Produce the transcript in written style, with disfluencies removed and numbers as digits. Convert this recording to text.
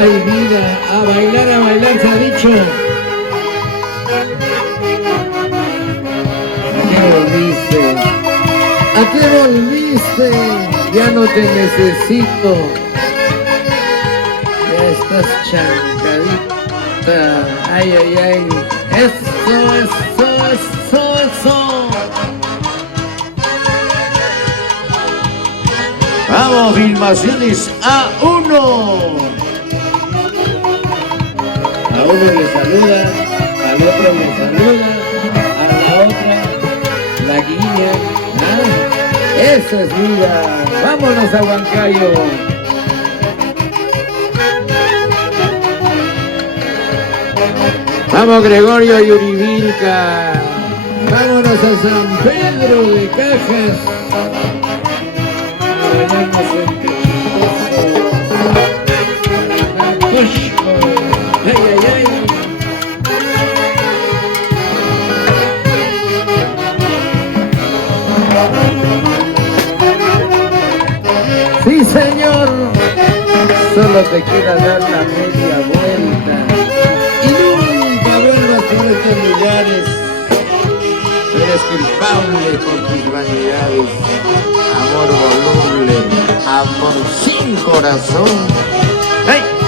Ay, vida, a bailar se ha dicho. ¿A qué volviste? ¿A qué volviste? Ya no te necesito. Ya estás chancadita. Ay, ay, ay. Eso. Vamos, Filmaciones A1. A uno le saluda, al otro le saluda, a la otra la guía. ¿Ah? Eso es vida. Vámonos a Huancayo. Vamos, Gregorio y Uribilca. Vámonos a San Pedro de Cajas. A bañarnos en Cusco. Ay, ay, ay. Sí, señor. Solo te queda dar la media vuelta y nunca vuelvas por estos lugares. Eres culpable por tus vanidades. Amor voluble, amor sin corazón. ¡Hey!